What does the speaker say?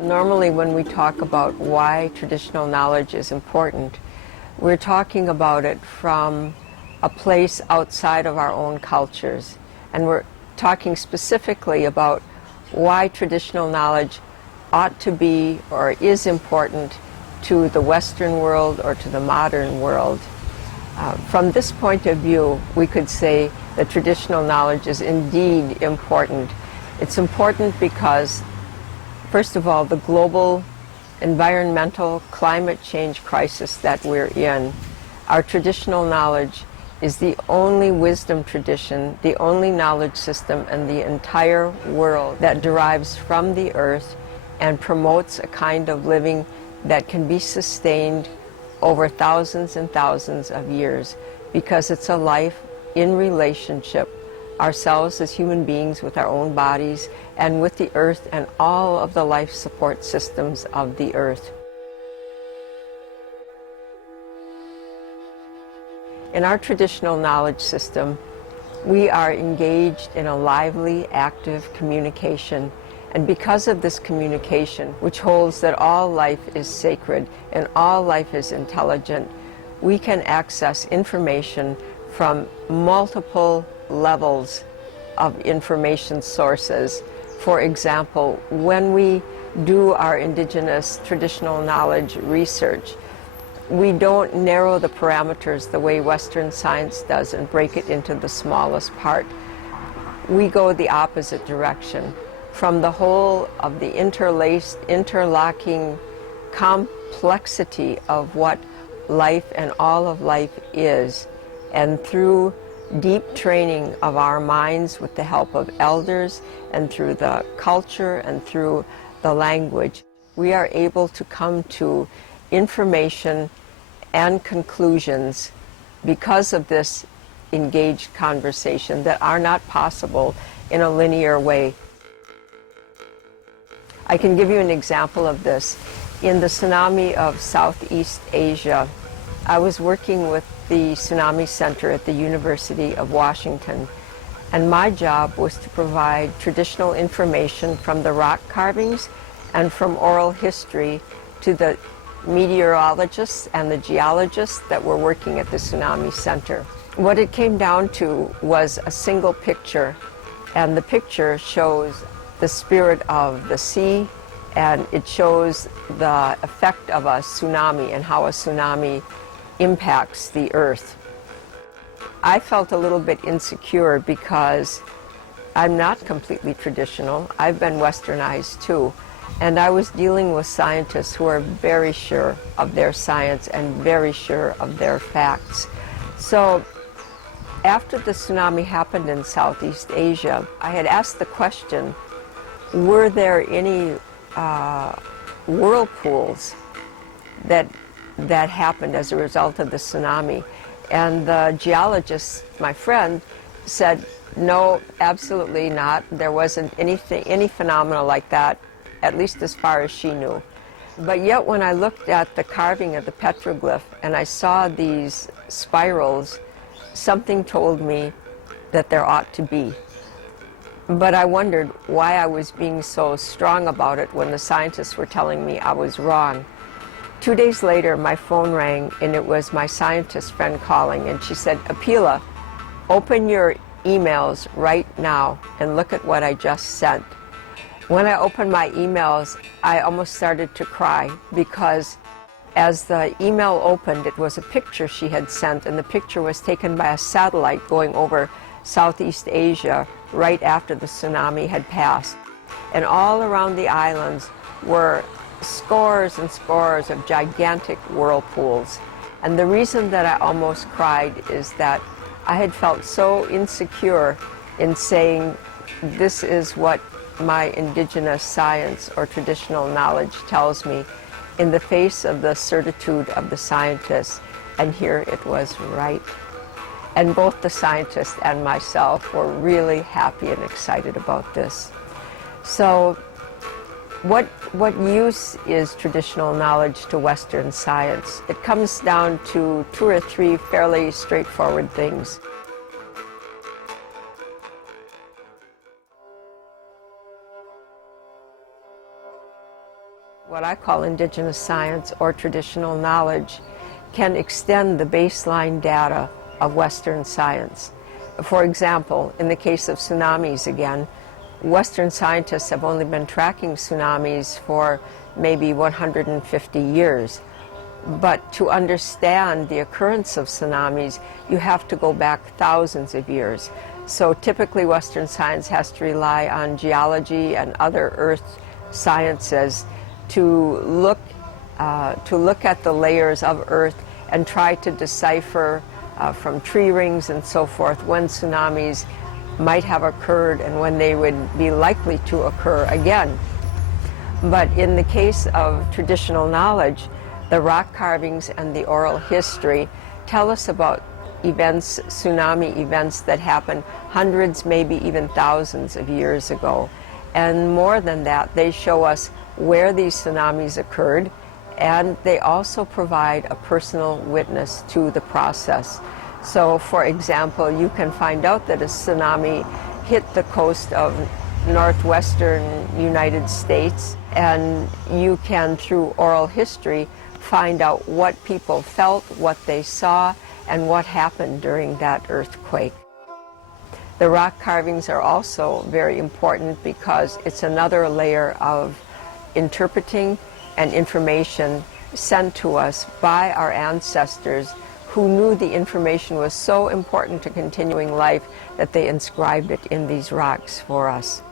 Normally when we talk about why traditional knowledge is important, we're talking about it from a place outside of our own cultures. And we're talking specifically about why traditional knowledge ought to be or is important to the Western world or to the modern world. From this point of view, we could say that traditional knowledge is indeed important. It's important because, first of all, the global environmental climate change crisis that we're in, our traditional knowledge is the only wisdom tradition, the only knowledge system in the entire world that derives from the earth and promotes a kind of living that can be sustained over thousands and thousands of years, because it's a life in relationship, ourselves as human beings with our own bodies and with the earth and all of the life support systems of the earth. In our traditional knowledge system, we are engaged in a lively, active communication. And because of this communication, which holds that all life is sacred and all life is intelligent, we can access information from multiple levels of information sources. For example, when we do our indigenous traditional knowledge research, we don't narrow the parameters the way Western science does and break it into the smallest part. We go the opposite direction. From the whole of the interlaced, interlocking complexity of what life and all of life is, and through deep training of our minds with the help of elders and through the culture and through the language, we are able to come to information and conclusions because of this engaged conversation that are not possible in a linear way. I can give you an example of this. In the tsunami of Southeast Asia, I was working with the Tsunami Center at the University of Washington, and my job was to provide traditional information from the rock carvings and from oral history to the meteorologists and the geologists that were working at the Tsunami Center. What it came down to was a single picture, and the picture shows the spirit of the sea, and it shows the effect of a tsunami and how a tsunami impacts the earth. I felt a little bit insecure because I'm not completely traditional. I've been westernized too. And I was dealing with scientists who are very sure of their science and very sure of their facts. So after the tsunami happened in Southeast Asia, I had asked the question, were there any whirlpools that happened as a result of the tsunami? And the geologist, my friend, said, no, absolutely not. There wasn't any phenomena like that, at least as far as she knew. But yet when I looked at the carving of the petroglyph and I saw these spirals, something told me that there ought to be. But I wondered why I was being so strong about it when the scientists were telling me I was wrong. 2 days later, my phone rang, and it was my scientist friend calling, and she said, Apela, open your emails right now and look at what I just sent. When I opened my emails, I almost started to cry, because as the email opened, it was a picture she had sent, and the picture was taken by a satellite going over Southeast Asia right after the tsunami had passed. And all around the islands were scores and scores of gigantic whirlpools. And the reason that I almost cried is that I had felt so insecure in saying, this is what my indigenous science or traditional knowledge tells me, in the face of the certitude of the scientists. And here it was right. And both the scientists and myself were really happy and excited about this. So what use is traditional knowledge to Western science? It comes down to 2 or 3 fairly straightforward things. What I call indigenous science or traditional knowledge can extend the baseline data of Western science. For example, in the case of tsunamis again, Western scientists have only been tracking tsunamis for maybe 150 years. But to understand the occurrence of tsunamis, you have to go back thousands of years. So typically Western science has to rely on geology and other earth sciences to look at the layers of earth and try to decipher from tree rings and so forth when tsunamis might have occurred and when they would be likely to occur again. But in the case of traditional knowledge, the rock carvings and the oral history tell us about events, tsunami events that happened hundreds, maybe even thousands of years ago. And more than that, they show us where these tsunamis occurred, and they also provide a personal witness to the process. So, for example, you can find out that a tsunami hit the coast of northwestern United States, and you can, through oral history, find out what people felt, what they saw, and what happened during that earthquake. The rock carvings are also very important because it's another layer of interpreting and information sent to us by our ancestors who knew the information was so important to continuing life that they inscribed it in these rocks for us.